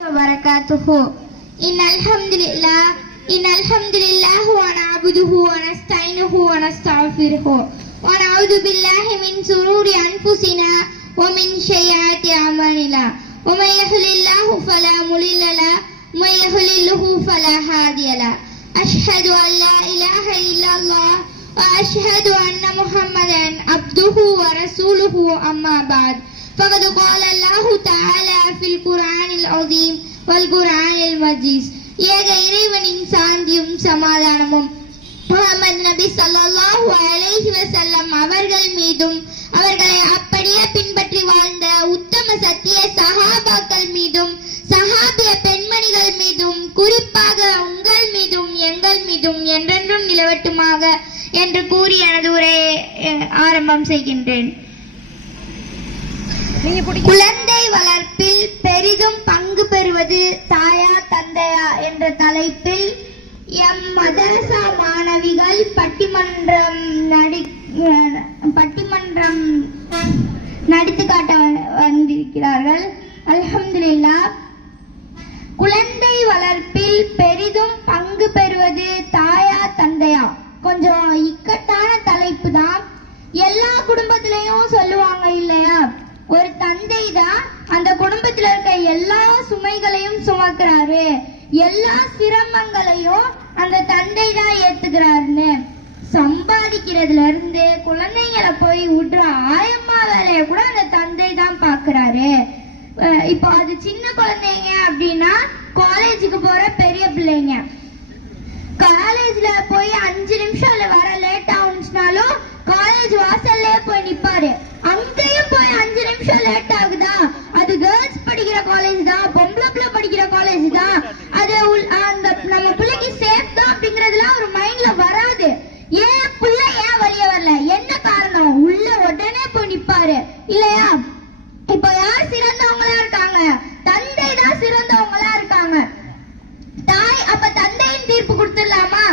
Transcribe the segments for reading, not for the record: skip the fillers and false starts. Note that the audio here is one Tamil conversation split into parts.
وبركاته. إن الحمد لله ونعبده ونستعينه ونستغفره ونعوذ بالله من شرور أنفسنا ومن سيئات أعمالنا ومن يضلل الله فلا مضل له ومن يضلله فلا هادي له. أشهد أن لا إله إلا الله وأشهد أن محمدا عبده ورسوله. أما بعد فقد قال الله تعالى في القرآن العظيم والقرآن المجيد. ஏக இறைவனின் சாந்தியும் சமாதானமும் முஹம்மது நபி ஸல்லல்லாஹு அலைஹி வஸல்லம் அவர்கள் மீதும் அவர்களை அப்படியே பின்பற்றி வாழ்ந்த உத்தம சத்திய சஹாபாக்கள் மீதும் சஹாபிய பெண்மணிகள் மீதும் குறிப்பாக உங்கள் மீதும் எங்கள் மீதும் என்றென்றும் நிலவட்டுமாக என்று கூறி எனது உரையை ஆரம்பம் செய்கின்றேன். குழந்தை வளர்ப்பில் பெரிதும் பங்கு பெறுவது தாயா தந்தையா என்ற தலைப்பில் எம் மதரசா மாணவிகள் பட்டிமன்றம் நடித்து காட்ட வந்திருக்கிறார்கள். அல்ஹம்துலில்லாஹ். குழந்தை வளர்ப்பில் பெரிதும் பங்கு பெறுவது தாயா தந்தையா கொஞ்சம் இக்கட்டான தலைப்பு தான். எல்லா குடும்பத்திலையும் சொல்லுவாங்க இல்லையா, ஒரு தந்தை தான் அந்த குடும்பத்துல இருக்க எல்லா சுமைகளையும் சுமக்கிறாரு, எல்லா சிரமங்களையும் அந்த தந்தை தான் ஏத்துக்கிறாருன்னு. சம்பாதிக்கிறதுல இருந்து குழந்தைங்களை போய் விடுற ஆயம்மா வேலைய கூட அந்த தந்தை தான் பாக்குறாரு. இப்போ அது சின்ன குழந்தைங்க அப்படின்னா காலேஜுக்கு போற பெரிய பிள்ளைங்க காலேஜ்ல போய் 5 நிமிஷம் வர லேட் ஆகுச்சுனாலும் காலேஜ் வாசல்லே போய் நிப்பாரு. அங்கேயும் போய் 5 நிமிஷம் லேட் ஆகுதா, அது கேர்ள்ஸ் படிக்கிற காலேஜ் தான், பொம்பளை பிள்ளை படிக்கிற காலேஜ் தான், அது அந்த நம்ம பிள்ளைக்கு சேஃப் தான் அப்படிங்கறதுலாம் ஒரு மைண்ட்ல வராது. ஏன் பிள்ளை ஏன் வெளியே வரல, என்ன காரணம், உள்ள உடனே போய் நிப்பாரு இல்லையா. இப்போ யார் சிறந்தவங்களா இருக்காங்க, தந்தை தான் சிறந்தவங்களா இருக்காங்க. தாய் அப்ப தந்தையின் தீர்ப்பு கொடுத்துடலாமா?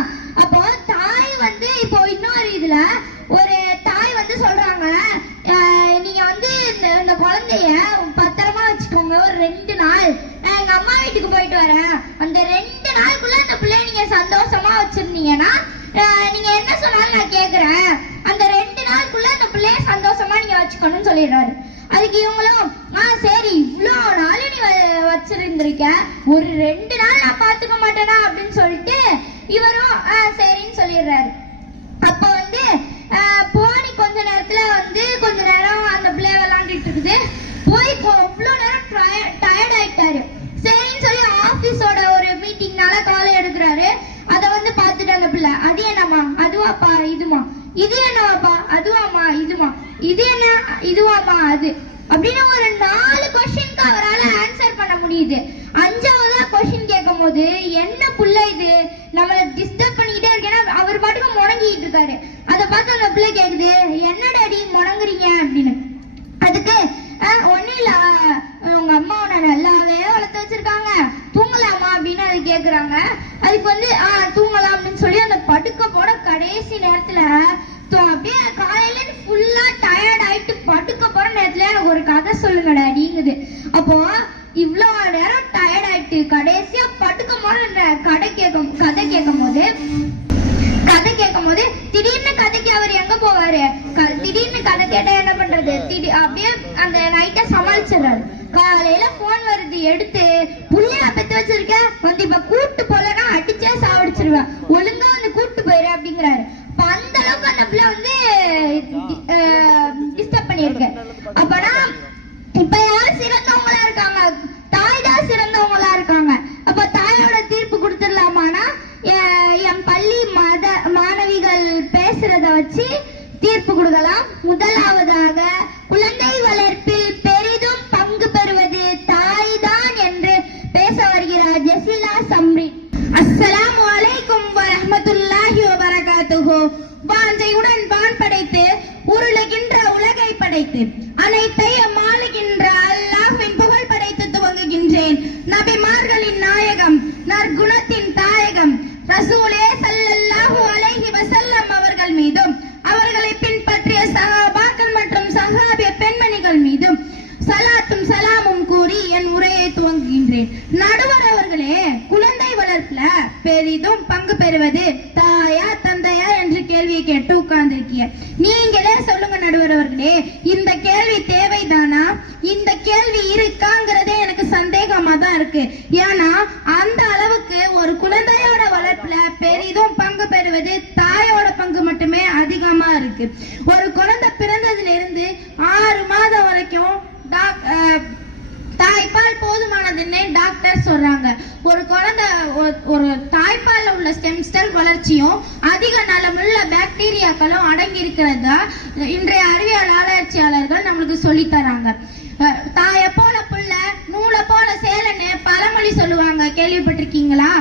அப்போ தாய் வந்து இப்போ இன்னொரு இதுல ஒரு தாய் வந்து சொல்றாங்க, நீங்க வந்து இந்த குழந்தைய பத்திரமா வச்சுக்கோங்க, ஒரு 2 நாள் நான் எங்க அம்மா வீட்டுக்கு போயிட்டு வரேன், அந்த 2 நாளுக்குள்ள அந்த பிள்ளைய நீங்க சந்தோஷமா வச்சிருந்தீங்கன்னா நீங்க என்ன சொன்னாலும் நான் கேக்குறேன், அந்த 2 நாளுக்குள்ள அந்த பிள்ளைய சந்தோஷமா நீங்க வச்சுக்கணும்னு சொல்லிடுறாரு. அதுக்கு இவங்களும் சரி இவ்வளோ நாள் நீ வச்சிருந்திருக்க, ஒரு 2 நாள் நான் பாத்துக்க மாட்டேனா அப்படின்னு சொல்லிட்டு இவரும் சரின்னு சொல்லிடுறாரு. அப்ப வந்து போனி கொஞ்ச நேரத்துல வந்து கொஞ்ச நேரம் அந்த பிள்ளைய விளையாண்டுட்டு இருக்குது, போய் அவ்வளோ நேரம் டயர்ட் ஆயிட்டாரு. சரின்னு சொல்லி ஆபீஸோட ஒரு மீட்டிங்னால காலை எடுக்கிறாரு. அதை வந்து பார்த்துட்டு அந்த பிள்ளை, அது என்னம்மா, அதுவாப்பா இதுமா, இது என்னவாப்பா, அதுவாமா இதுமா, இது என்ன இதுவாமா அது அப்படின்னு ஒரு 4 கொஸ்டினுக்கு அவரால் ஆன்சர் பண்ண முடியுது. 5வது கொஸ்டின் கேட்கும் போது என்ன புள்ள இது நம்மள டிஸ்டர்ப் பண்ணிக்கிட்டே இருக்கேன்னா அவர் பாட்டுக்கு முடங்கிட்டு இருக்காரு. அதை பார்த்து அந்த பிள்ளை கேக்குது, என்ன டாடி முடங்குறீங்க அப்படின்னு. அதுக்கு ஒன்னும் இல்ல, உங்க அம்மா உன்னை நல்லாவே வளர்த்து வச்சிருக்காங்க, தூங்கலாமா அப்படின்னு அது கேக்குறாங்க. அதுக்கு வந்து தூங்கலாம் அப்படின்னு சொல்லி அந்த படுக்க போட கடைசி நேரத்துல அப்படியே காலையில ஃபுல்லா டயர்ட் ஆயிட்டு படுக்க போற நேரத்துல எனக்கு ஒரு கதை சொல்லுங்க டாடிங்குது. அப்போ இவ்வளவு நேரம் டயர்ட் ஆயிட்டு கடைசியா படுக்க போற கதை கேட்கும் போது திடீர்னு கதைக்கு அவர் எங்க போவாரு, திடீர்னு கதை கேட்டா என்ன பண்றது, அப்படியே அந்த நைட்டை சமாளிச்சிடுறாரு. காலையில போன் வருது, எடுத்து புள்ளையா பெத்து வச்சிருக்க, வந்து இப்ப கூட்டு போலன்னா அடிச்சே சாவடிச்சிருவேன், ஒழுங்கா வந்து கூட்டு போயிரு அப்படிங்கிறாரு. அந்த அளவுக்கு அந்த பிள்ளை வந்து டிஸ்டர்ப் பண்ணிருக்கு. அப்பனா இப்ப யார் சிறந்தவங்களா இருக்காங்க, தாய் தான் சிறந்தவங்களா இருக்காங்க. அப்ப தாயோட தீர்ப்பு கொடுத்துடலாமானா என் பள்ளி மாணவிகள் பேசுறத வச்சு தீர்ப்பு கொடுக்கலாம். முதலாவதாக குழந்தை வளர்ப்பில் பெரிதும் பங்கு பெறுவது தாய் தான் என்று பேச வருகிறார் ஜெசிலா சம்ரி. அஸ்ஸலாமு அலைக்கும் வரஹ்மத்துல்லாஹி வபரகாத்துஹு. வாஞ்சையுடன் வான் படைத்து உருளுகின்ற உலகை படைத்து அனைத்தையும் ஆளுகின்ற அல்லாஹ்வின் புகழ் படைத்து துவங்குகின்றேன். நபிமார்களின் நாயகம், நற்குணத்தின் தாயகம் ரசூலே ஸல்லல்லாஹு அலைஹி வஸல்லம் அவர்கள் மீதும் அவர்களை பின்பற்றிய சஹாபாக்கள் மற்றும் சஹாபிய பெண்மணிகள் மீதும் சலாத்தும் சலாமும் கூறி என் உரையை துவங்குகின்றேன். நடுவரவர்களே, குழந்தை வளர்ப்புல பெரிதும் பங்கு பெறுவது தாயா தந்தையா என்று கேள்வியை கேட்டு உட்கார்ந்திருக்கீங்க. நீங்களே சொல்லுங்க நடுவரவர்களே, இந்த கேள்வி தேவைதானா? இந்த கேள்வி இருக்காங்கிறதே எனக்கு சந்தேகமா தான் இருக்கு. ஏன்னா அந்த அளவுக்கு ஒரு குழந்தையோட வளர்ப்புல பெரிதும் பங்கு பெறுவது தாயோட பங்கு மட்டுமே அதிகமா இருக்கு. ஒரு குழந்தை பிறந்ததுல இருந்து 6 மாதம் வரைக்கும் தாய்ப்பால் போதுமானதுன்னு டாக்டர் சொல்றாங்க. ஒரு குழந்தை ஒரு தாய்ப்பால்ல உள்ள ஸ்டெம் செல் வளர்ச்சியும் அதிக நலமுள்ள பாக்டீரியாக்களும் அடங்கி இருக்கிறதா இன்றைய அறிவியல் ஆராய்ச்சியாளர்கள் நம்மளுக்கு சொல்லி தராங்க. தாய போல புள்ள நூலை போல சேலன்னு பழமொழி சொல்லுவாங்க, கேள்விப்பட்டிருக்கீங்களா?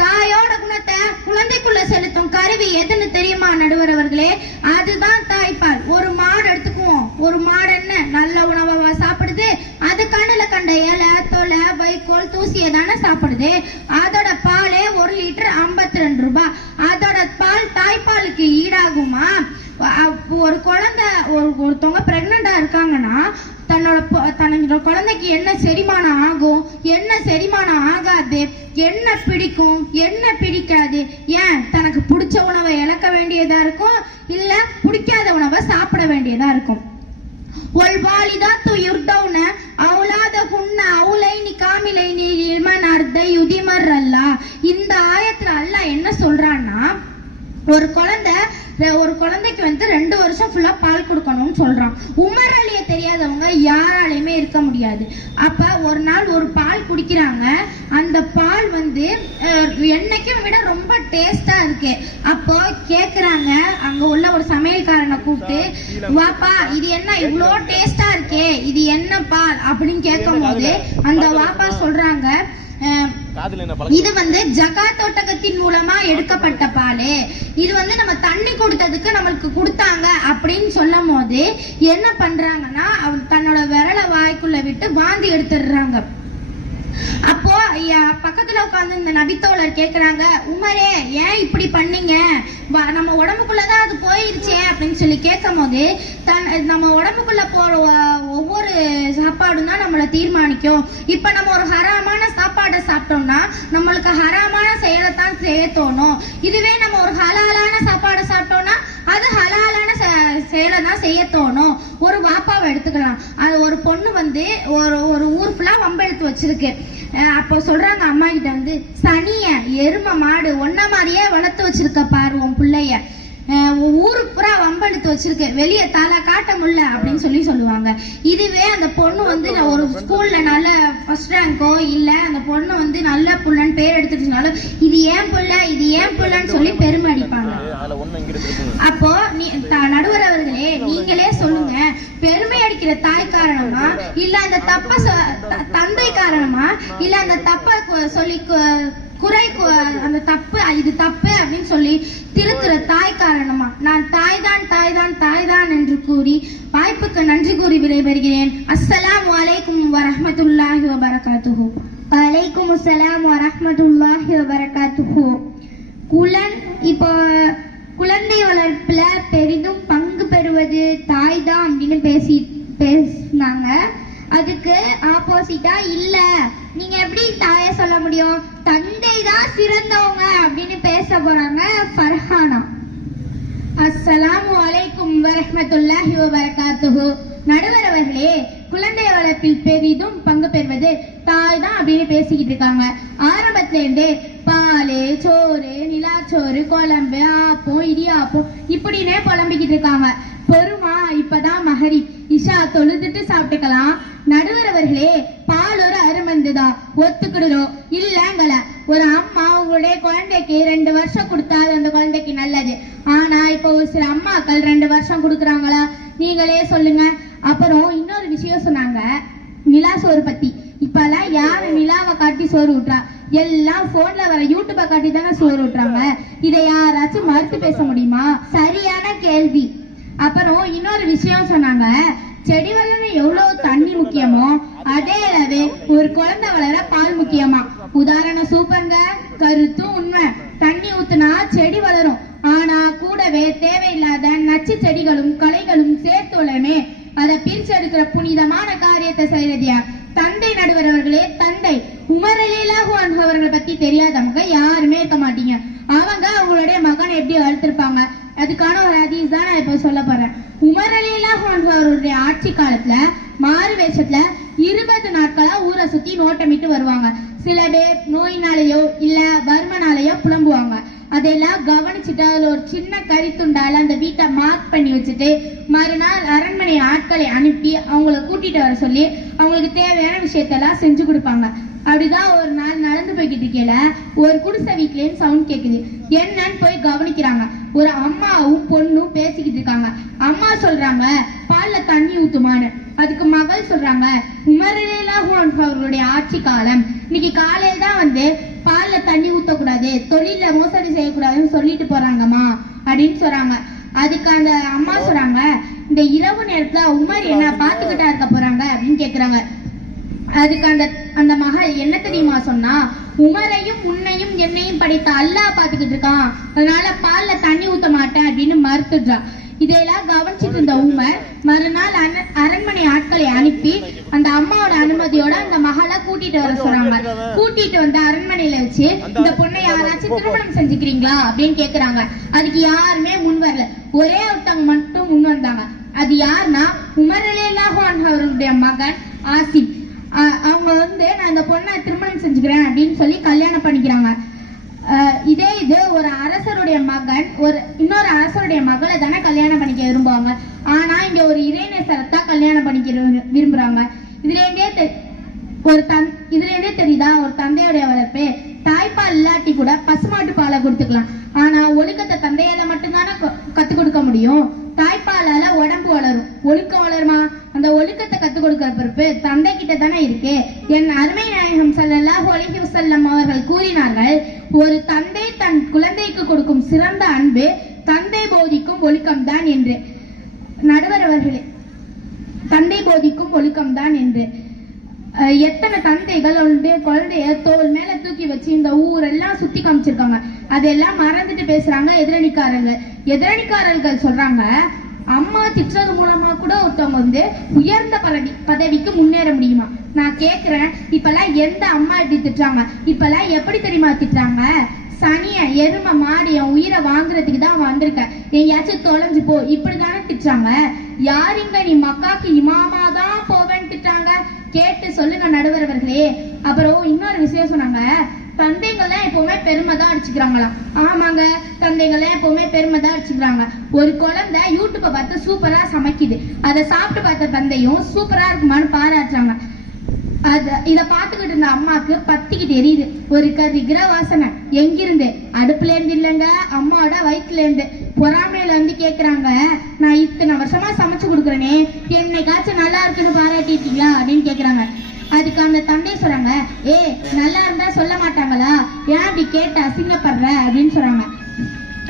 தாயோட குணத்தை குழந்தைக்குள்ள செலுத்தும் கருவி எதுன்னு தெரியுமா நடுவரவர்களே? அதுதான் தாய்ப்பால். ஒரு மாடு எடுத்துக்குவோம். ஒரு மாடு என்ன நல்ல உணவை சாப்பிடுது? அது கண்ணுல கண்ட இலை தொலை வைக்கோல் தூசியை தானே சாப்பிடுது. அதோட பாலே 1 லிட்டர் 52 ரூபாய். அதோட பால் தாய்ப்பாலுக்கு ஈடாகுமா? ஒரு குழந்தை ஒருத்தவங்க பிரெக்னண்டா இருக்காங்கன்னா தன்னோட குழந்தைக்கு என்ன செரிமானம் ஆகும், என்ன செரிமானம் ஆகாது, என்ன பிடிக்கும், என்ன பிடிக்காது, ஏன் தனக்கு பிடிச்ச உணவை இழக்க வேண்டியதா இருக்கும், இல்ல பிடிக்காத உணவை சாப்பிட வேண்டியதா இருக்கும். இந்த ஆயத்துல அல்லாஹ் என்ன சொல்றான்னா, ஒரு குழந்தைக்கு 2 வருஷம் ஃபுல்லா பால் கொடுக்கணும்னு சொல்றான். உமர் அலிய தெரியாதவங்க யாராலையுமே இருக்க முடியாது. அப்ப ஒரு நாள் ஒரு பால் குடிக்கிறாங்க. அந்த பால் என்னைக்கும் விட ரொம்ப டேஸ்டா இருக்கு. அப்போ கேக்குறாங்க, அங்க உள்ள ஒரு சமையல்காரனை கூப்பிட்டு, வாப்பா இது என்ன இவ்வளோ டேஸ்டா இருக்கே, இது என்ன பால் அப்படின்னு கேட்கும் போது அந்த வாப்பா சொல்றாங்க, இது ஜகாத் ஒட்டகத்தின் மூலமா எடுக்கப்பட்ட பால். இது நம்ம தண்ணி கொடுத்ததுக்கு நம்மளுக்கு கொடுத்தாங்க அப்படின்னு சொல்லும் போது என்ன பண்றாங்கன்னா, அவர் தன்னோட விரலை வாய்க்குள்ள விட்டு வாந்தி எடுத்துடுறாங்க. அப்போ பக்கத்துல உட்கார்ந்து இந்த நபித்தோழர் கேக்குறாங்க, உமரே ஏன் இப்படி பண்ணீங்க, நம்ம உடம்புக்குள்ளதான் அது போயிருச்சே அப்படின்னு சொல்லி கேட்கும் போது, நம்ம உடம்புக்குள்ள போற ஒவ்வொரு சாப்பாடும் தான் நம்மளை தீர்மானிக்கும். இப்ப நம்ம ஒரு ஹராமான சாப்பாடை சாப்பிட்டோம்னா நம்மளுக்கு ஹராமான செயலை தான் செய்ய தோணும். இதுவே நம்ம ஒரு ஹலாலான சாப்பாடை சாப்பிட்டோம்னா அது ஹலாலான செயலை தான் செய்ய தோணும். ஒரு வாப்பாவை எடுத்துக்கலாம். அது ஒரு பொண்ணு ஒரு ஊர் ஃபுல்லா வம்பெடுத்து வச்சிருக்கு. அப்போ சொல்றாங்க அம்மா கிட்ட, சனிய எரும மாடு ஒன்ன மாதிரியே வளர்த்து வச்சிருக்க பாரு உன் பிள்ளைய, ஊருக்கு பூரா வம்பெடுத்து வச்சிருக்கு, வெளியே தலை காட்ட முடியல அப்படின்னு சொல்லுவாங்க. இதுவே அந்த பொண்ணு ஒரு ஸ்கூல்ல நல்ல ஃபர்ஸ்ட் ரேங்கோ இல்ல அந்த பொண்ணு நல்ல புள்ளன்னு பேர் எடுத்துட்டுனாலும் இது ஏன் புள்ள இது ஏன் புள்ளன்னு சொல்லி பெருமை அடிப்பாங்க. அப்போ நடுவரவர்களே, நீங்களே சொல்லுங்க, பெருமை அடிக்கிற தாய் காரணமா இல்ல அந்த தப்ப தந்தை காரணமா இல்ல அந்த தப்ப சொல்லி அந்த தப்பு இது தப்பு அப்படின்னு சொல்லி திருத்துற தாய் காரணமா? நான் தாய்தான் என்று கூறி வாய்ப்புக்கு நன்றி கூறி விடைபெறுகிறேன். அஸ்ஸலாமு அலைக்கும் வரஹ்மத்துல்லாஹி வபரகாத்துஹு. வலைக்கும் அஸ்ஸலாம் வரஹ்மத்துல்லாஹி வபரகாத்துஹு. இப்போ குழந்தை வளர்ப்புல பெரிதும் பங்கு பெறுவது தாய் தான் அப்படின்னு பேசினாங்க. அதுக்கு ஆப்போசிட்டா இல்ல, நீங்க எப்படி தாய சொல்ல முடியும், தந்தை தான் சிறந்தவங்க அப்படின்னு பேச போறாங்க ஃபர்ஹானா. அஸ்ஸலாமு அலைக்கும் வரஹ்மத்துல்லாஹி வபரகாத்துஹு. நடுவரவர்களே, குழந்தை வளர்ப்பில் பெரிதும் பங்கு பெறுவது தாய் தான் அப்படின்னு பேசிக்கிட்டு இருக்காங்க. ஆரம்பத்துல இருந்தே பால், சோறு, நிலாச்சோறு, குழம்பு, ஆப்பம், இடியாப்பம் இப்படின்னே புலம்பிக்கிட்டு இருக்காங்க. பொறுமா, இப்பதான் மகரிப், இஷா தொழுதுட்டு சாப்பிட்டுக்கலாம். நடுவரவர்களே, பால் ஒரு அருமந்துதான், ஒத்துக்கிடுறோம் இல்லங்கல. ஒரு அம்மா உங்களுடைய குழந்தைக்கு 2 வருஷம் கொடுத்தா அந்த குழந்தைக்கு நல்லது. ஆனா இப்போ ஒரு சில அம்மாக்கள் 2 வருஷம் கொடுக்குறாங்களா? நீங்களே சொல்லுங்க. அப்புறம் இன்னொரு விஷயம் சொன்னாங்க நிலா சோறு பத்தி. இப்பெல்லாம் யாரு நிலாவை காட்டி சோறு ஊட்டுறா? எல்லாம் போன்ல வர யூடியூபை காட்டி தானே சோறு ஊட்டுறாங்க. இதை யாராச்சும் மறுத்து பேச முடியுமா? சரியான கேள்வி. அப்புறம் இன்னொரு விஷயம் சொன்னாங்க, செடி வளர எவ்வளவு தண்ணி முக்கியமோ அதே அளவு ஒரு குழந்தை வளர பால் முக்கியமா. உதாரணம் சூப்பருங்க, கருத்தும் உண்மை. தண்ணி ஊத்துனா செடி வளரும், ஆனா கூடவே தேவையில்லாத நச்சு செடிகளும் களைகளும் சேர்த்து வளருமே. அதை பிரிச்சு எடுக்கிற புனிதமான காரியத்தை செய்யறதியா? தந்தை நடுவர் அவர்களே, தந்தை உமர் ரலியல்லாஹு அன்ஹு அவர்களை பத்தி தெரியாதவங்க யாருமே இருக்க மாட்டீங்க. அவங்க அவங்களுடைய மகன் எப்படி வளர்த்திருப்பாங்க, அதுக்கான ஒரு ஹதீஸ் தான் நான் இப்ப சொல்ல போறேன். உமர் ரலியல்லாஹு அன்ஹு அவருடைய ஆட்சி காலத்துல மாறு வேஷத்துல 20 நாட்களா ஊரை சுத்தி நோட்டமிட்டு வருவாங்க. சில பேர் நோயினாலேயோ இல்ல வறுமனாலேயோ புலம்புவாங்க. அதெல்லாம் கவனிச்சுட்டு அதுல ஒரு சின்ன கரித்துண்டால அந்த வீட்டை மார்க் பண்ணி வச்சுட்டு மறுநாள் அரண்மனை ஆட்களை அனுப்பி அவங்கள கூட்டிட்டு வர சொல்லி அவங்களுக்கு தேவையான விஷயத்தெல்லாம் செஞ்சு கொடுப்பாங்க. அப்படிதான் ஒரு நாள் நடந்து போய்கிட்டு இருக்கல ஒரு குடிசை வீட்லயும் சவுண்ட் கேக்குது. என்னன்னு போய் கவனிக்கிறாங்க. ஒரு அம்மாவும் பொண்ணும் பேசிக்கிட்டு இருக்காங்க. அம்மா சொல்றாங்க பால்ல தண்ணி ஊத்துமான்னு. அதுக்கு மகள் சொல்றாங்க உமர் ரலியல்லாஹு அன்ஹு அவர்களுடைய ஆட்சி காலம், இன்னைக்கு காலையில தான் வந்து பால்ல தண்ணி ஊத்தக்கூடாது, தொழில மோசடி செய்யக்கூடாதுன்னு சொல்லிட்டு போறாங்கம்மா அப்படின்னு சொல்றாங்க. அதுக்கு அந்த அம்மா சொல்றாங்க இந்த இரவு நேரத்துல உமர் என்ன பாத்துக்கிட்டா இருக்க போறாங்க அப்படின்னு கேக்குறாங்க. அதுக்கு அந்த மகள் என்ன தெரியுமா சொன்னா, உமரையும் உன்னையும் என்னையும் படைத்த அல்லாஹ் பாத்துக்கிட்டு இருக்கான், அதனால பால்ல தண்ணி ஊத்த மாட்டேன் அப்படின்னு மறுத்துடுறா. இதையெல்லாம் கவனிச்சுட்டு இருந்த உமர் மறுநாள் அரண்மனை ஆட்களை அனுப்பி அந்த அம்மாவோட அனுமதியோட அந்த மகளை கூட்டிட்டு வர சொல்றாங்க. கூட்டிட்டு வந்து அரண்மனையில வச்சு இந்த பொண்ணை யாராச்சும் திருமணம் செஞ்சுக்கிறீங்களா அப்படின்னு கேக்குறாங்க. அதுக்கு யாருமே முன் வரல. ஒரே ஒருத்தவங்க மட்டும் முன் வந்தாங்க. அது யாருன்னா உமர் ரலியல்லாஹு அன்ஹு அவருடைய மகன் ஆசிம். அவங்க வந்து நான் இந்த பொண்ணை திருமணம் செஞ்சுக்கிறேன் அப்படின்னு சொல்லி கல்யாணம் பண்ணிக்கிறாங்க. இது ஒரு அரசருடைய மகன் இன்னொரு அரசருடைய மகளை தானே கல்யாணம் பண்ணிக்க விரும்புவாங்க. ஆனா இங்க ஒரு இறைநேசரத்தான் கல்யாணம் பண்ணிக்க விரும்புறாங்க. இதுல இருந்தே தெரியுதா ஒரு தந்தையுடைய வளர்ப்பு. தாய்ப்பால் இல்லாட்டி கூட பசுமாட்டு பாலை கொடுத்துக்கலாம். ஆனா ஒழுக்கத்தை தந்தையால மட்டும்தானே கத்து கொடுக்க முடியும். தாய்ப்பாலால உடம்பு வளரும், ஒழுக்கம் வளருமா? அந்த ஒழுக்கத்தை கத்துக் கொடுக்கிற பொறுப்பு தந்தை கிட்ட தானே இருக்கு. என் அருமை நாயகம் ஸல்லல்லாஹு அலைஹி வஸல்லம் அவர்கள் கூறினார்கள், ஒரு தந்தை தன் குழந்தைக்கு கொடுக்கும் சிறந்த அன்பு தந்தை போதிக்கும் ஒழுக்கம் தான் என்று. நடுவர் அவர்களே, தந்தை போதிக்கும் ஒழுக்கம் தான் என்று. எத்தனை தந்தைகள் அவளுடைய குழந்தைய தோல் மேல தூக்கி வச்சு இந்த ஊரெல்லாம் சுத்தி காமிச்சிருக்காங்க. அதெல்லாம் மறந்துட்டு பேசுறாங்க எதிரணிக்காரர்கள் சொல்றாங்க, அம்மா திட்டுறது மூலமா கூட ஒருத்தவங்க வந்து உயர்ந்த பதவிக்கு முன்னேற முடியுமா? நான் கேக்குறேன், இப்பெல்லாம் எந்த அம்மா இப்படி திட்டுறாங்க? இப்பெல்லாம் எப்படி தெரியுமா திட்டுறாங்க? சனிய எருமை மாடி என் உயிரை வாங்குறதுக்கு தான் வந்திருக்க, எங்கேயாச்சும் தொலைஞ்சு போ, இப்படிதானே திட்டுறாங்க. யாருங்க நீ மக்காக்கு இமாமா தான் போவேன்னு திட்டாங்க? கேட்டு சொல்லுங்க நடுவர் அவர்களே. அப்புறம் இன்னொரு விஷயம் சொன்னாங்க, தந்தைங்கள்லாம் எப்பவுமே பெருமை தான் அடிச்சுக்கிறாங்களாம். ஆமாங்க, தந்தைங்கள்லாம் எப்பவுமே பெருமை தான் அடிச்சுக்கிறாங்க. ஒரு குழந்தை யூடியூப்பை பார்த்து சூப்பரா சமைக்குது, அதை சாப்பிட்டு பார்த்த தந்தையும் சூப்பரா இருக்குமான்னு பாராட்டுறாங்க. இத பாத்துக்கிட்டு இருந்த அம்மாக்கு பத்திக்கிட்டு எரியுது. ஒரு கரிகிற வாசனை எங்கிருந்து? அடுப்புல இருந்து இல்லைங்க, அம்மாவோட வயிற்றுல இருந்து. பொறாமையில வந்து கேக்குறாங்க, நான் இத்தனை வருஷமா சமைச்சு கொடுக்குறேனே, என்னைக்காச்சும் நல்லா இருக்குன்னு பாராட்டிட்டீங்களா அப்படின்னு கேக்குறாங்க. அதுக்கு அந்த தந்தை சொல்றாங்க, நல்லா இருந்தா சொல்ல மாட்டாங்களா, ஏன் அப்படி கேட்டு அசிங்கப்படுற அப்படின்னு சொல்றாங்க.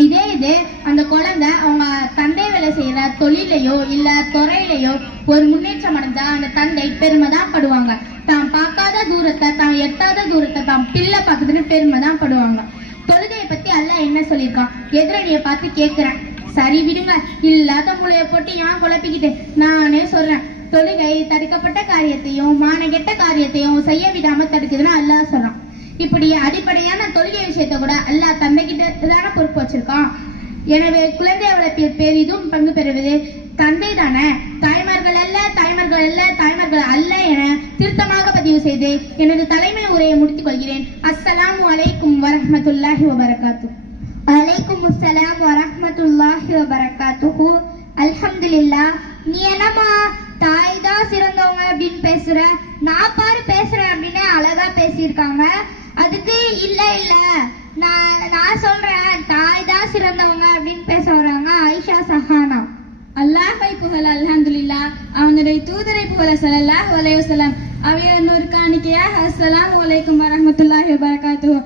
இதே அந்த குழந்தை அவங்க தந்தை வேலை செய்யற தொழிலையோ இல்ல துறையிலையோ ஒரு முன்னேற்றம் அடைஞ்சா அந்த தந்தை பெருமை தான் படுவாங்க. தான் பார்க்காத தூரத்தை, தான் எட்டாத தூரத்தை தான் பிள்ளை பார்க்குதுன்னு பெருமை தான் படுவாங்க. தொழுகையை பத்தி அல்லாஹ் என்ன சொல்லியிருக்கான்? எதிரணியை பார்த்து கேட்கிறேன். சரி விடுங்க, இல்லாத மூளையை போட்டு ஏன் குழப்பிக்கிட்டு, நானே சொல்றேன். தொழுகை தடுக்கப்பட்ட காரியத்தையும் மானகெட்ட காரியத்தையும் செய்ய விடாம தடுக்குதுன்னு அல்லாஹ் சொல்றான். இப்படி அடிப்படையான தொழுகை விஷயத்த கூட அல்லாஹ் தந்தை கிட்ட தானே பொறுப்பு வச்சிருக்கான். எனவே குழந்தை வளர்ப்பில் பெரிதும் பங்கு பெறுவது தந்தை தானே. தாய்மார்கள் அல்ல என திருத்தமாக பதிவு செய்து எனது தலைமை உரையை முடித்துக் கொள்கிறேன். அஸ்ஸலாமு அலைக்கும் வரஹ்மத்துல்லாஹி வபரகாத்துஹு. அலைக்கும் அஸ்ஸலாம் வரஹ்மத்துல்லாஹி வபரகாத்துஹு. அல்ஹம்துலில்லாஹ். நீ என்னமா தாய் தான் சிறந்தவங்க அப்படின்னு பேசுற, நான் பாரு பேசுறேன் அப்படின்னு அழகா பேசியிருக்காங்க. அதுக்கு இல்ல நான் சொல்றேன், தாய் தான் சிறந்தவங்க அப்படின்னு பேச வர்றாங்க ஆயிஷா சஹானா. அல்லாஹை புகழ அல்ஹம்துலில்லாஹ், அவனுடைய தூதரை புகழ ஸல்லல்லாஹு அலைஹி வஸல்லம். அவையோர் காணிக்கையாக அஸ்ஸலாமு அலைக்கும் வரஹ்மத்துல்லாஹி வபரகாத்துஹு.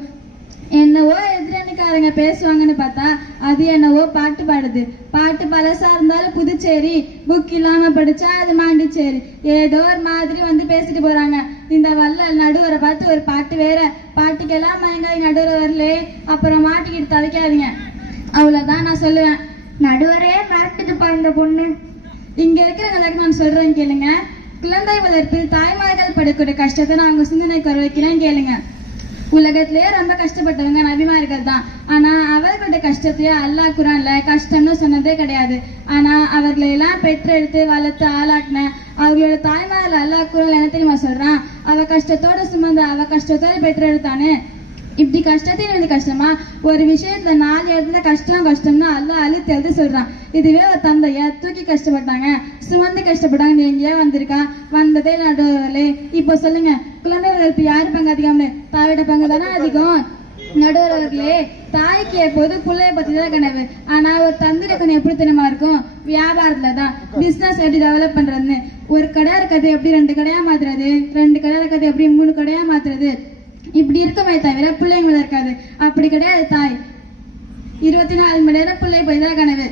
என்னவோ எதிரணிக்காரங்க பேசுவாங்கன்னு பார்த்தா அது என்னவோ பாட்டு பாடுது. பாட்டு பழசா இருந்தாலும் புதுச்சேரி, புக் இல்லாம படிச்சா அது மாண்டிச்சேரி, ஏதோ ஒரு மாதிரி வந்து பேசிட்டு போறாங்க. இந்த வள்ளல் நடுவரை பார்த்து ஒரு பாட்டு வேற, பாட்டுக்கெல்லாம் மயங்காய் நடுவரை வரலே, அப்புறம் மாட்டிக்கிட்டு தவிக்காதீங்க. அவ்வளவுதான் நான் சொல்லுவேன். நடுவரே மிரட்டுதுப்பா இந்த பொண்ணு. இங்க இருக்கிறவங்களுக்கு நான் சொல்றேன் கேளுங்க. குழந்தை வளர்ப்பில் தாய்மார்கள் படக்கூடிய கஷ்டத்தை நான் உங்க சிந்தனைக்கு வர வைக்கிறேன் கேளுங்க. உலகத்திலேயே ரொம்ப கஷ்டப்பட்டவங்க நபிமார்கள் தான். ஆனா அவர்களுடைய கஷ்டத்தையே அல்லாஹ் குர்ஆன்ல கஷ்டம்னு சொன்னதே கிடையாது. ஆனா அவர்களை எல்லாம் பெற்றெடுத்து வளர்த்து ஆளாக்கின அவர்களோட தாய்மார்கள் அல்லாஹ் குர்ஆன்ல என்ன தெரியுமா சொல்றான்? அவ கஷ்டத்தோட சுமந்த அவ கஷ்டத்தோட பெற்றெடுத்தானே. இப்படி கஷ்டத்தையும் எழுதி கஷ்டமா? ஒரு விஷயத்துல 4 இடத்துல கஷ்டம்னு அல்லாஹ் அழுத்தி எழுதி சொல்றான். இதுவே ஒரு தந்தைய தூக்கி கஷ்டப்பட்டாங்க, சுமந்து கஷ்டப்பட்டாங்க, எங்கேயா வந்திருக்கா? வந்ததே நடுவர்களே. இப்போ சொல்லுங்க, குழந்தை வளர்ப்பு யாரு பங்கு அதிகம்னு? தாயோட பங்கு தானே அதிகம். நடுவர்களே, தாய்க்கு எப்போது பிள்ளைய பத்தி தான் கனவு. ஆனா ஒரு தந்தை கனவு எப்படி தெரியுமா இருக்கும்? வியாபாரத்துல தான். பிசினஸ் எப்படி டெவலப் பண்றதுன்னு. ஒரு கடை இருக்கிறது எப்படி 2 கடையா மாத்துறது, 2 கடை இருக்கிறது எப்படி 3 கடையா மாத்துறது, இப்படி இருக்குமே தவிர பிள்ளைங்கள இருக்காது. அப்படி கிடையாது தாய். 24 மணி நேரம் பிள்ளை போய் தான் கனவு.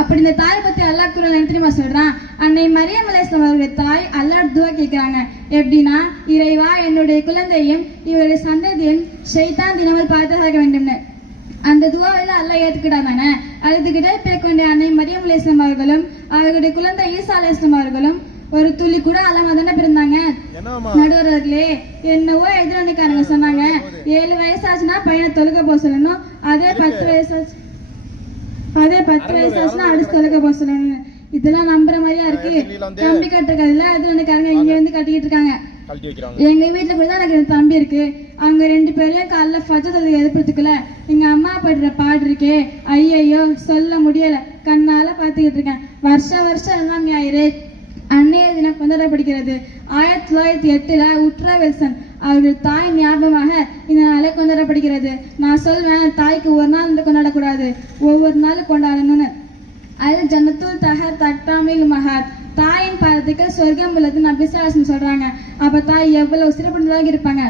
அப்படி இந்த தாய் பத்தி அல்லாஹ் குர்ஆன்ல என்ன தெரியுமா சொல்றான்? அன்னை மரியம் அலைஹிஸ்ஸலாம் அவருடைய தாய் அல்லாஹ் துஆ கேட்கிறாங்க. எப்படின்னா, இறைவா என்னுடைய குழந்தையும் இவருடைய சந்ததியும் ஷைத்தான் தினமல் பாதுகாக்க வேண்டும்னு. அந்த துஆவில அல்லாஹ் ஏத்துக்கிட்டாதானே. அழுதுகிட்டே பேக்க வேண்டிய அன்னை மரியம் அலைஹிஸ்ஸலாம் அவர்களும் அவர்களுடைய குழந்தை ஈசா அலைஹிஸ்ஸலாம் அவர்களும் ஒரு துளி கூட அல்லாம தானே பிறந்தாங்க. நடுவர்களே, என்னவோ எதிரணிக்காரங்க சொன்னாங்க 7 வயசாச்சுன்னா பையனை தொழுக போக சொல்லணும், அதே 10 வயசாச்சுன்னா அடுத்து தொழுக போக சொல்லணும். இதெல்லாம் நம்புற மாதிரியா இருக்கு? தம்பி கட்டுறதுல எதிரணிக்காரங்க இங்க வந்து கட்டிக்கிட்டு இருக்காங்க. எங்க வீட்டுல கூட தான் எனக்கு தம்பி இருக்கு. அவங்க 2 பேரையும் காலைல ஃபஜ்ர் தொழுகை எழுப்புறதுக்குள்ள எங்க அம்மா படுற பாடு இருக்கே, ஐயையோ சொல்ல முடியல. கண்ணால பாத்துக்கிட்டு இருக்கேன். வருஷம் 2ஆம் ஞாயிறு அன்னைய தினம் கொண்டாடப்படுகிறது. 1908 உட்ரா வில்சன் அவர்கள் தாய் ஞாபகமாக இந்த நாளை கொண்டாடப்படுகிறது. நான் சொல்வேன், தாய்க்கு ஒரு நாள் என்று கொண்டாடக்கூடாது, ஒவ்வொரு நாளும் கொண்டாடணும்னு. அது ஜன்னத்துல் தஹர் தக்தாமில் மஹாத், தாயின் பாதத்துக்கு சொர்க்கம் உள்ளது நபிசாசன் சொல்றாங்க. அப்ப தாய் எவ்வளவு சிறப்புள்ளதாக இருப்பாங்க.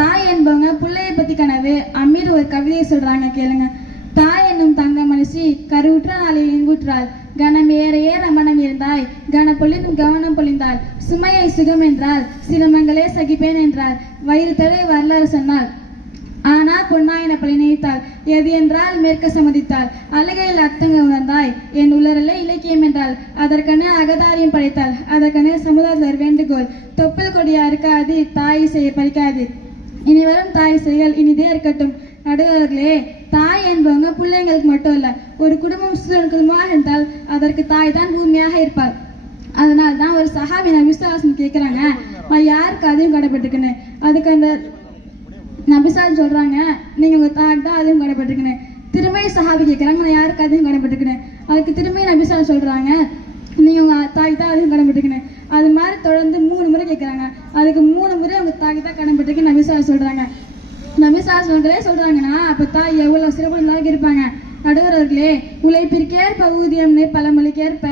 தாய் என்பவங்க பிள்ளைய பத்தி கனவு. அமீர் ஒரு கவிதையை சொல்றாங்க, கேளுங்க. தாய் என்னும் தங்க மனுஷி கருவுற்ற நாளில் இங்குற்றாள், கனம் ஏற ஏற மனம் இருந்தாய், கனப்பொழிந்தும் கவனம் பொழிந்தாள், சுமையை சுகம் என்றால் சிரமங்களே சகிப்பேன் என்றாள், வயிறு தடை வரலாறு சொன்னாள், ஆனா பொன்னாயின பழி நினைத்தாள், எது என்றால் மேற்க சம்மதித்தாள், அழகையில் அர்த்தங்க உணர்ந்தாய், என் உள்ளரலே இலக்கியம் என்றாள், அதற்கென அகதாரியம் படைத்தாள், அதற்கென சமுதாயத்தில் வேண்டுகோள், தொப்புள் கொடியா இருக்காது தாய் செய்ய பறிக்காது, இனி வரும் தாய் செய்கள் இனிதே இருக்கட்டும். நடுவர்களே, தாய் என்பவங்க பிள்ளைங்களுக்கு மட்டும் இல்ல, ஒரு குடும்பம் குடும்பமாக இருந்தால் அதற்கு தாய் தான் பூமியாக இருப்பாள். அதனால தான் ஒரு சஹாபி நபிசாசன் கேட்கிறாங்க, யாருக்கு அதையும் கடைப்பட்டுக்குன்னு. அதுக்கு அந்த நபிசாசன் சொல்றாங்க, நீங்க உங்க தாய்க்கு தான் அதையும் கடைப்பட்டுக்குன்னு. திரும்ப சஹாபி கேட்கிறாங்க, நான் யாருக்கு அதையும் கடைப்பட்டுக்குன்னு. அதுக்கு திரும்ப நபிசாசன் சொல்றாங்க, நீங்க உங்க தாய்க்கு தான் அதையும் கடைப்பட்டுக்குன்னு. அது மாதிரி தொடர்ந்து 3 முறை கேட்கிறாங்க. அதுக்கு 3 முறை உங்க தாய்க்கு தான் கடைப்பட்டுக்கு நபிசாசன் சொல்றாங்க. நபிசாசனங்களே சொல்றாங்கன்னா அப்ப தாய் எவ்வளவு சிறப்புள்ளதாக இருப்பாங்க. நடுவர்களே, உழைப்பிற்கேற்ப ஊதியம்னு பழமொழிக்கேற்ப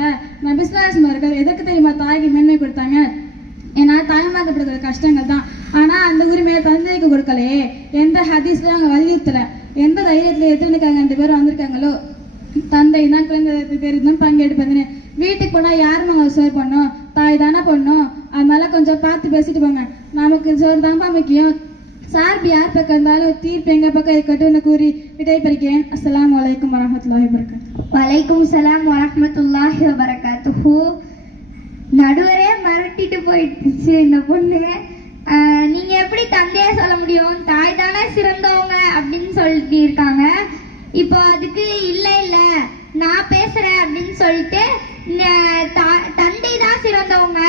நபிசாசன் அவர்கள் எதற்கு தெரியுமா தாய்க்கு மேன்மை கொடுத்தாங்க? ஏன்னா தாய்மார்க்கப்படுகிற கஷ்டங்கள் தான். ஆனா அந்த உரிமையை தந்தைக்கு கொடுக்கலையே. எந்த ஹதீஸ்ல அவங்க வலியுறுத்தல. எந்த தைரியத்துல எத்தனைக்காங்க 2 பேரும் வந்திருக்காங்களோ, தந்தை தான் குழந்தை தெரிந்தும் பங்கெடுப்பதுன்னு. வீட்டுக்கு போனா யாரும் அவங்க சோறு பண்ணும்? தாய் தானே பண்ணும். அதனால கொஞ்சம் பார்த்து பேசிட்டு போங்க. நமக்கு சோறு தான்ப்பா முக்கியம். சார்பு யார் பக்கம் இருந்தாலும் தீர்ப்பு எங்க பக்கம் இருக்கட்டும்னு கூறி விடைபெறுகிறேன். அஸ்ஸலாமு அலைக்கும் வரஹ்மத்துல்லாஹி வபரகாத்துஹு. வலைக்கும் சலாம் வரஹ்மத்துல்லாஹி வபரகாத்துஹு. நடுவரே மிரட்டிட்டு போயிடுச்சு இந்த பொண்ணு. நீங்க எப்படி தந்தையா சொல்ல முடியும்? தாய் தானே சிறந்தவங்க அப்படின்னு சொல்லிட்டு இருக்காங்க. இப்போ அதுக்கு இல்ல நான் பேசுறேன் அப்படின்னு சொல்லிட்டு தந்தை தான் சிறந்தவங்க,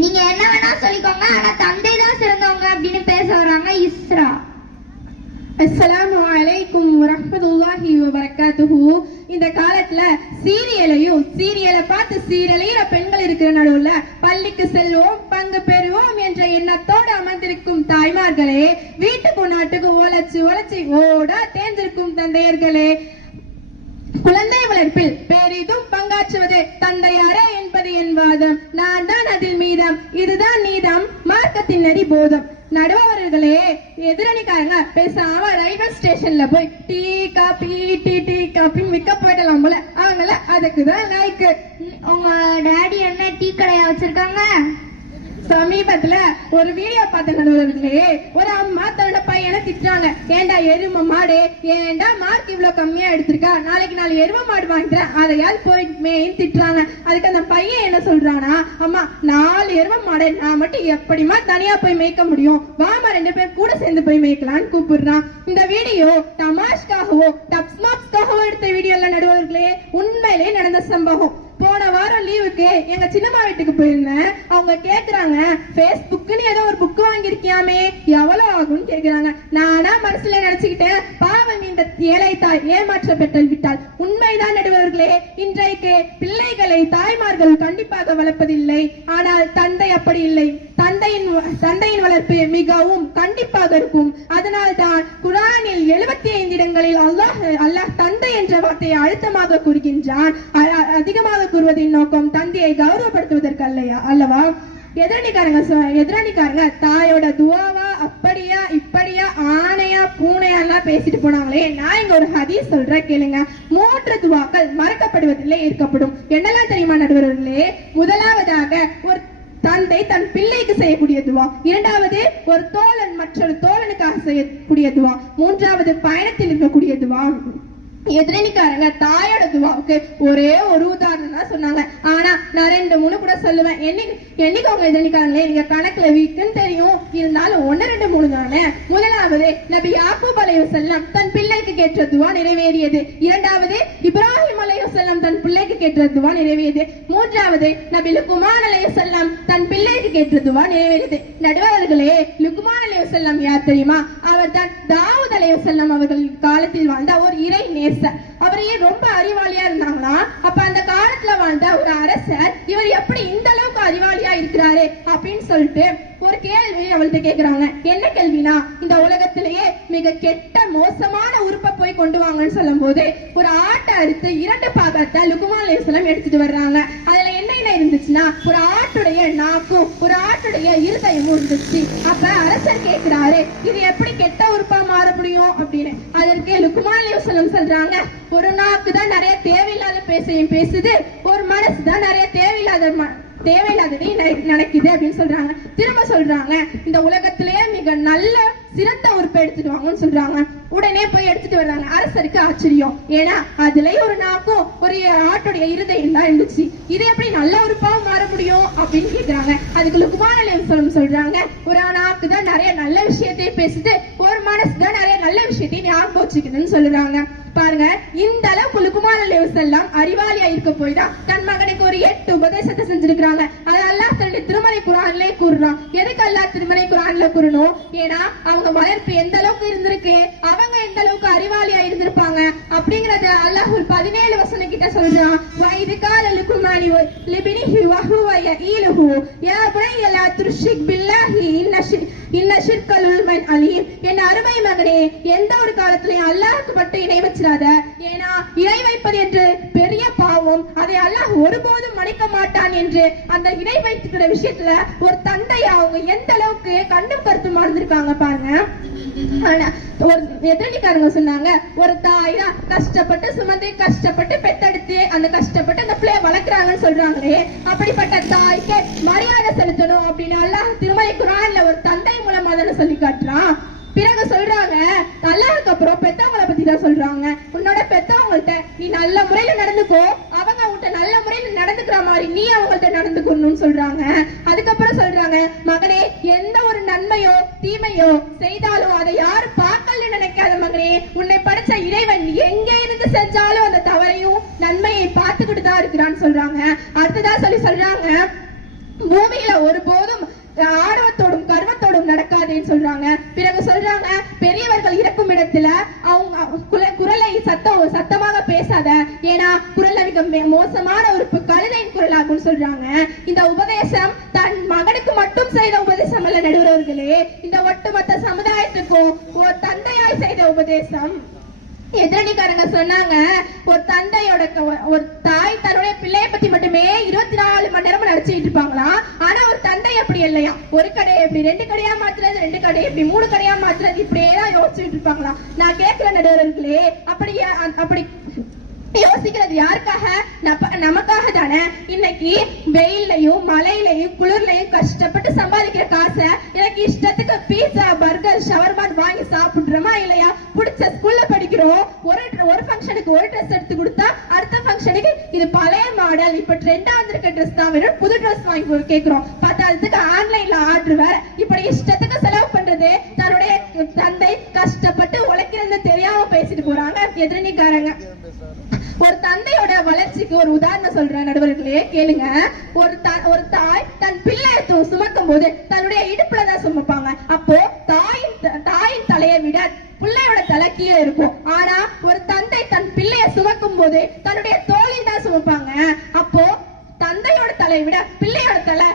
நீங்க என்ன வேணா சொல்லிக்கோங்க, ஆனா தந்தை தான் சிறந்தவங்க அப்படின்னு பேச வர்றாங்க. இஸ்ரா. அஸ்ஸலாமு அலைக்கும் வரஹ்மத்துல்லாஹி வபரகாத்துஹு. இந்த காலத்துல சீரியலை பார்த்து சீரழிற பெண்கள் இருக்கிற நடுவுல பள்ளிக்கு செல்வோம் பங்கு பெறுவோம் என்ற எண்ணத்தோடு அமர்ந்திருக்கும் தாய்மார்களே, வீட்டுக்கு நாட்டுக்கு உழைச்சி ஓடா தேர்ந்திருக்கும் தந்தையர்களே, குழந்தை வளர்ப்பில் பெரிதும் பங்காற்றுவது தந்தையாரே என்பது என் வாதம். நான் தான் அதில் மீதம், இதுதான் நீதம், மார்க்கத்தின் நெறி போதும். நடுவர்களே, எதிரணிக்காரங்க பேசாம ரயில்வே ஸ்டேஷன்ல போய் டீ காபி விற்க போயிடலாம் போல. அவங்கள அதுக்குதான் லைக்கு. உங்க டாடி என்ன டீ கடையா வச்சிருக்காங்க? சமீபத்துல ஒரு வீடியோ பார்த்த நடுவர்களே, ஒரு அம்மா தன்னோட பையனை திட்டுறாங்க. திட்டுவாங்க. ஏண்டா எரும மாடு, ஏண்டா மார்க் இவ்வளவு கம்மியா எடுத்திருக்கா, நாளைக்கு 4 எரும மாடு வாங்கிக்கிறேன், அதையாவது போய் மேயின்னு திட்டுறாங்க. அதுக்கு அந்த பையன் என்ன சொல்றானா, அம்மா 4 எரும மாடு நான் மட்டும் எப்படிமா தனியா போய் மேய்க்க முடியும், வாமா 2 பேர் கூட சேர்ந்து போய் மேய்க்கலான்னு கூப்பிடுறான். இந்த வீடியோ தமாஷ்காகவோ டப்ஸ்மாப்ஸ்காகவோ எடுத்த வீடியோல நடுவர்களே உண்மையிலே நடந்த சம்பவம். போன வாரம் லீவுக்கு எங்க சின்னம்மா வீட்டுக்கு போயிருந்தேன். அவங்க கேக்குறாங்க, Facebookன்னு ஏதோ ஒரு புக் வாங்கியிருக்கியாமே, எவ்வளவு ஆகும்னு கேக்குறாங்க. நானா மனசுல நினைச்சுக்கிட்டேன், பாவம் இந்த ஏழை தாய் ஏமாற்ற பெற்றல் விட்டால். உண்மைதான் நடுவர்களே, இன்றைக்கு பிள்ளைகளை தாய்மார்கள் கண்டிப்பாக வளர்ப்பதில்லை. ஆனால் தந்தை அப்படி இல்லை. தந்தையின் வளர்ப்பு மிகவும் கண்டிப்பாக இருக்கும். அதனால்தான் குர்ஆனில் 75 இடங்களில் அல்லாஹ் தந்தை என்ற வார்த்தையை அழுத்தமாக கூறுகின்றான். அதிகமாக கூறுவதின் நோக்கம் தந்தையை கௌரவப்படுத்துவதற்கு அல்லவா? எதிரணிக்காரங்க தாயோட துவாவா அப்படியா இப்படியா ஆணையா பூனையா எல்லாம் பேசிட்டு போனாங்களே. நான் இங்க ஒரு ஹதீஸ் சொல்றேன் கேளுங்க. 3 துவாக்கள் மறக்கப்படுவதில்லை, ஏற்கப்படும். என்னெல்லாம் தெரியுமா நடுவர்களே? முதலாவதாக ஒரு தந்தை தன் பிள்ளைக்கு செய்யக்கூடிய துவா, இரண்டாவது ஒரு தோழன் மற்றொரு தோழனுக்காக செய்யக்கூடிய துவா, மூன்றாவது பயணத்தில் இருக்கக்கூடிய துவா. எதிரணிக்காரங்க தாயோட துவாவுக்கு ஒரே ஒரு உதாரணம் தான் சொன்னாங்க. ஆனா நான் 2-3 கூட சொல்லுவேன். என்னைக்கு அவங்க எதிரணிக்காரங்களே, நீங்க கணக்குல வீக்குன்னு தெரியும், இருந்தாலும் 1, 2, 3 தானே. முதலாவது நபி யாக்கூப் அலைஹிஸ்ஸலாம் தன் பிள்ளைக்கு கேட்ட துவா நிறைவேறியது. இரண்டாவது இப்ராஹிம் அலைஹிஸ்ஸலாம் தன் பிள்ளைக்கு கேட்ட துவா நிறைவேறியது. மூன்றாவது நபி லுக்மான் அலைஹிஸ்ஸலாம் தன் பிள்ளைக்கு கேட்ட துவா நிறைவேறியது. நடுவர்களே, லுக்மான் அலைஹிஸ்ஸலாம் யார் தெரியுமா? அவர் தான் தாவூத் அலைஹிஸ்ஸலாம் அவர்கள் காலத்தில் வாழ்ந்த ஒரு இறை நேசர். அவரையே ரொம்ப அறிவாளியா இருந்தாங்களா. அப்ப அந்த காலத்துல வாழ்ந்த ஒரு அரசர் இவர் எப்படி இந்த அளவுக்கு அறிவாளியா இருக்கிறாரு அப்படின்னு சொல்லிட்டு ஒரு கேள்வி அவள்கிட்ட கேக்குறாங்க. என்ன கேள்வினா, இந்த உலகத்திலேயே மிக கெட்ட மோசமான உறுப்பை போய் கொண்டு வாங்கன்னு சொல்லும் போது ஒரு ஆட்டை அறுத்து 2 பாகத்தை லுக்மான் அலைஹிஸ்ஸலாம் எடுத்துட்டு வர்றாங்க. அதுல என்ன இருந்துச்சுன்னா, ஒரு ஆட்டுடைய நாக்கும் ஒரு ஆட்டுடைய இருதயமும் இருந்துச்சு. அப்ப அரசர் கேட்கிறாரு, இது எப்படி கெட்ட உறுப்பா மாற முடியும் அப்படின்னு. அதற்கு லுக்மான் அலைஹிஸ்ஸலாம் சொல்றாங்க, ஒரு நாக்கு தான் நிறைய தேவையில்லாத பேசுது, ஒரு மனசு தான் நிறைய தேவையில்லாததை நடக்குது அப்படின்னு சொல்றாங்க. திரும்ப சொல்றாங்க, இந்த உலகத்திலேயே மிக நல்ல சிறந்த உறுப்பை எடுத்துட்டு வாங்கன்னு சொல்றாங்க. உடனே போய் எடுத்துட்டு வர்றாங்க. அரசருக்கு ஆச்சரியம். ஏன்னா அதுலயும் ஒரு நாக்கும் ஒரு ஆட்டுடைய இருதயம் தான் இருந்துச்சு. இது எப்படி நல்ல உறுப்பாவும் மாற முடியும் அப்படின்னு கேக்குறாங்க. அதுக்கு லுக்மான் அலைஹிஸ்ஸலாம் சொல்றாங்க, ஒரு நாக்கு தான் நிறைய நல்ல விஷயத்தை பேசுது, ஒரு மனசு தான் நிறைய நல்ல விஷயத்தை ஞாபகம் வச்சுக்குதுன்னு சொல்றாங்க. பாருங்க, இந்த அளவுக்கு லுக்மான் அலைஹிஸ்ஸலாம் அறிவாளியா இருக்க போய் தான் தன் மகனுக்கு ஒரு 8 உபதேசத்தை செஞ்சிருக்காங்க. அது அல்லாஹ் தன்னுடைய திருமறை குர்ஆனிலே கூறுறான். எதுக்கு அல்லாஹ் திருமறை குர்ஆன்ல கூறணும்? ஏன்னா அவங்க வளர்ப்பு எந்த அளவுக்கு இருந்திருக்கு, அவங்க எந்த அளவுக்கு அறிவாளியா இருந்திருப்பாங்க அப்படிங்கறத அல்லாஹ் 17 வசனம் கிட்ட சொல்றான். வைது கால லுக்மானி லிபினிஹி வஹுவ யஈலுஹு யா புனைய லா துஷ்ரிக் பில்லாஹி இன்ன ஷிர்கல் உல்மன் அலீம். என் அருமை மகனே, எந்த ஒரு காலத்திலையும் அல்லாஹ்க்கு மட்டும் இணை வச்சிடாத. ஏன்னா இணை வைப்பது என்று பெரிய பாவம், அதை அல்லாஹ் ஒருபோதும் மன்னிக்க மாட்டான் என்று அந்த இணை வைத்துக்கிற விஷயத்துல ஒரு தந்தையா அவங்க எந்த அளவுக்கு கண்ணும் கருத்துமா இருந்திருக்காங்க பாருங்க. ஒரு எதிரணிக்காரங்க சொன்னாங்க, ஒரு தாய் தான் கஷ்டப்பட்டு சுமந்து கஷ்டப்பட்டு பெத்தெடுத்து அந்த கஷ்டப்பட்டு அந்த பிள்ளைய வளர்க்குறாங்கன்னு சொல்றாங்களே, அப்படிப்பட்ட தாய்க்கு மரியாதை செலுத்தணும் அப்படின்னு அல்லாஹ் திருமறை குர்ஆன்ல ஒரு தந்தை மூலமா தானே சொல்லி காட்டுறான். பிறகு சொல்றாங்க, அல்லாஹ்க்கு அப்புறம் பெத்தவங்களை பத்தி தான் சொல்றாங்க. உன்னோட பெத்தவங்கள்ட்ட நீ நல்ல முறையில நடந்துக்கோ, அவங்க உன்கிட்ட நல்ல முறையில நடந்துக்கிற மாதிரி நீ அவங்கள்ட்ட நடந்துக்கணும்னு சொல்றாங்க. அதுக்கப்புறம் சொல்றாங்க, மகனே, எந்த ஒரு நன்மையோ தீமையோ செய்தாலும் அதை யாரும் பார்க்கல நினைக்காத மகனே, உன்னை படைச்ச இறைவன் எங்க இருந்து செஞ்சாலும் அந்த தவறையும் நன்மையை பார்த்துக்கிட்டு தான் இருக்கிறான்னு சொல்றாங்க. அடுத்ததா சொல்றாங்க, பூமியில ஒருபோதும் ஆணவத்தோடும் கர்வத்தோடும் நடக்காதேன்னு சொல்றாங்க. பிறகு சொல்றாங்க, பெரியவர்கள் இருக்கும் இடத்துல அவங்க குரலை சத்தமாக பேசாத, ஏன்னா குரல்ல மிக மோசமான ஒரு கழுதையின் குரலாகும் சொல்றாங்க. இந்த உபதேசம் தன் மகனுக்கு மட்டும் செய்த உபதேசம் அல்ல நடுவர்களே, இந்த ஒட்டுமொத்த சமுதாயத்துக்கும் ஒரு தந்தையாய் செய்த உபதேசம். எதிரணிக்காரங்க சொன்னாங்க, ஒரு தாய் தன்னுடைய பிள்ளைய பத்தி மட்டுமே 24 மணி நேரம் நடிச்சுட்டு இருப்பாங்களா. ஆனா ஒரு தந்தை அப்படி இல்லையா, ஒரு கடையை எப்படி 2 கடையா மாத்துறது, 2 கடையை எப்படி 3 கடையா மாத்துறது, இப்படியே தான் யோசிச்சுட்டு இருப்பாங்களா. நான் கேட்கிற நடுவர்களே, அப்படி யோசிக்கிறது யாருக்காக? நமக்காக தானே இன்னைக்கு வெயில்லையும் மழையிலையும் குளிர்லையும் கஷ்டப்பட்டு சம்பாதிக்கிற காசை எனக்கு இஷ்டத்துக்கு பீஸா பர்கர் ஷவர்மான் வாங்கி சாப்பிடுறோமா இல்லையா? பிடிச்ச ஸ்கூல்ல படிக்கிறோம், ஒரு ஃபங்க்ஷனுக்கு ஒரு ட்ரெஸ் எடுத்து கொடுத்தா அடுத்த ஃபங்க்ஷனுக்கு இது பழைய மாடல் இப்ப ட்ரெண்டா வந்திருக்க ட்ரெஸ் தான் வேணும், புது ட்ரெஸ் வாங்கி கேட்கிறோம். பத்தாததுக்கு ஆன்லைன்ல ஆர்டர் வேற. இப்படி இஷ்டத்துக்கு செலவு பண்றது தன்னுடைய தந்தை கஷ்டப்பட்டு உழைக்கிறது தெரியாம பேசிட்டு போறாங்க எதிரணிக்காரங்க. ஒரு தந்தையோட வளர்ச்சிக்கு ஒரு உதாரணம் சொல்றேன் நடுவர்களே, கேளுங்க. ஒரு தாய் தன் பிள்ளையை சுமக்கும் போது தன்னுடைய இடுப்புலதான் சுமப்பாங்க. அப்போ தாயின் தலையை விட பிள்ளையோட தலை கீழே இருக்கும். ஆனா ஒரு தந்தை தன் பிள்ளையை சுமக்கும் போது தன்னுடைய தோளில் தான் சுமப்பாங்க. அப்போ தந்தையோட தலை விட பிள்ளையோட தலை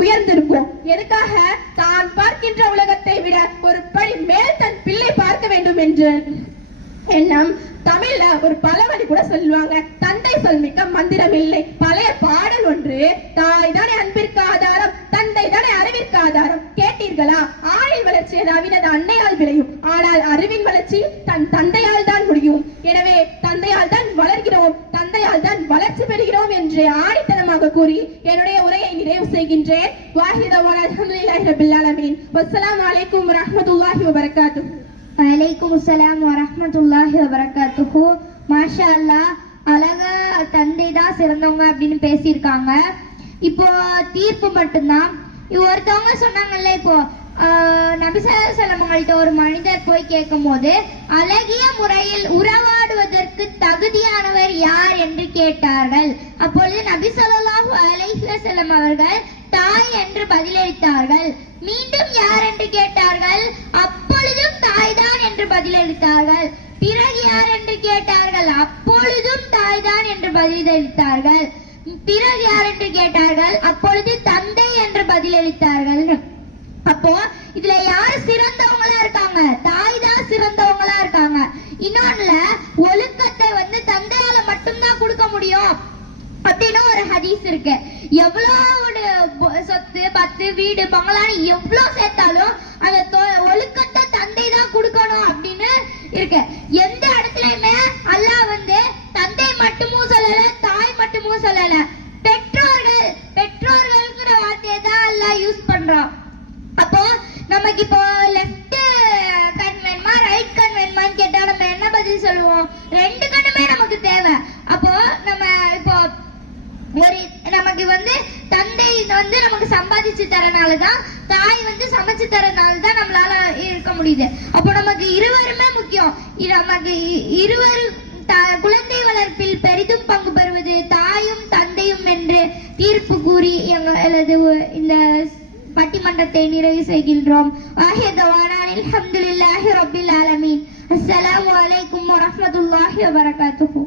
உயர்ந்திருக்கும். எதுக்காக? தான் பார்க்கின்ற உலகத்தை விட ஒரு படி மேல் தன் பிள்ளை பார்க்க வேண்டும் என்று எண்ணம். தமிழ்ல ஒரு பழமொழி கூட சொல்லுவாங்க, தந்தை சொல் மிக்க மந்திரம் இல்லை. பழைய பாடல் ஒன்று, தாய் தானே அன்பிற்கு ஆதாரம், தந்தை தானே அறிவிற்கு ஆதாரம். கேட்டீர்களா? ஆழில் வளர்ச்சி அவினது அன்னையால் விளையும், ஆனால் அறிவின் வளர்ச்சி தன் தந்தையால் தான் முடியும். எனவே தந்தையால் தான் வளர்கிறோம், தந்தையால் தான் வளர்ச்சி பெறுகிறோம் என்று ஆணித்தனமாக கூறி என்னுடைய உரையை நிறைவு செய்கின்றேன். வாஹிதவான் அல்ஹம்துலில்லாஹி ரப்பில் ஆலமீன். வஸ்ஸலாமு அலைக்கும் வரஹ்மத்துல்லாஹி வபரகாத்துஹு. வலைக்கும் அஸ்ஸலாம் வரஹ்மத்துல்லாஹி வபரகாத்துஹு. மாஷா அல்லாஹ், அழகா தந்தை தான் சிறந்தவங்க அப்படின்னு பேசியிருக்காங்க. இப்போ தீர்ப்பு மட்டும்தான். ஒருத்தவங்க சொன்னாங்கல்ல, இப்போ நபி ஸல்லல்லாஹு அலைஹி வஸல்லம் அவங்கள்ட்ட ஒரு மனிதர் போய் கேட்கும் போது அழகிய முறையில் உறவாடுவதற்கு தகுதியானவர் யார் என்று கேட்டார்கள். அப்பொழுது நபி ஸல்லல்லாஹு அலைஹி வஸல்லம் அவர்கள் தாய் என்று பதிலளித்தார்கள். மீண்டும் யார் என்று கேட்டார்கள். அப்பொழுதும் தாய்தான் என்று பதிலளித்தார்கள். பிறகு யார் என்று கேட்டார்கள். அப்பொழுதும் தாய்தான் என்று பதிலளித்தார்கள். பிறகு யார் என்று கேட்டார்கள். அப்பொழுது தந்தை என்று பதிலளித்தார்கள். அப்போ இதுல யாரு சிறந்தவங்களா இருக்காங்க? தாய் தான் சிறந்தவங்களா இருக்காங்க. இன்னொன்னுல ஒழுக்கத்தை தந்தையால மட்டும்தான் கொடுக்க முடியும் அப்படின்னு ஒரு ஹதீஸ் இருக்கு. எவ்வளவு சொத்து பத்து வீடு பங்களான்னு எவ்வளவு சேர்த்தாலும் அந்த ஒழுக்கத்தை தந்தை தான் கொடுக்கணும் அப்படின்னு இருக்கு. எந்த இடத்துலயுமே அல்லாஹ் தந்தை மட்டுமும் சொல்லல, தாய் மட்டுமும் சொல்லல, பெற்றோர்கள்ங்கிற வார்த்தையை தான் அல்லாஹ் யூஸ் பண்றோம். அப்போ நமக்கு இப்போ லெஃப்ட் கண் வேணுமா ரைட் கண் வேணுமான்னு கேட்டா நம்ம என்ன பதில் சொல்லுவோம்? ரெண்டு கண்ணுமே நமக்கு தேவை. அப்போ நம்ம இப்போ நமக்கு தந்தை நமக்கு சம்பாதிச்சு தரனாலதான், தாய் சமைச்சு தரனாலதான் நம்மளால இருக்க முடியுது. அப்போ நமக்கு இருவருமே முக்கியம். நமக்கு இருவரும் குழந்தை வளர்ப்பில் பெரிதும் பங்கு பெறுவது தாயும் தந்தையும் என்று தீர்ப்பு கூறி எங்களது இந்த பட்டிமன்றத்தை நிறைவு செய்கின்றோம். அல்ஹம்துலில்லாஹி ரப்பில் ஆலமீன். அஸ்ஸலாமு அலைக்கும் வரஹ்மத்துல்லாஹி வபரகாத்துஹு.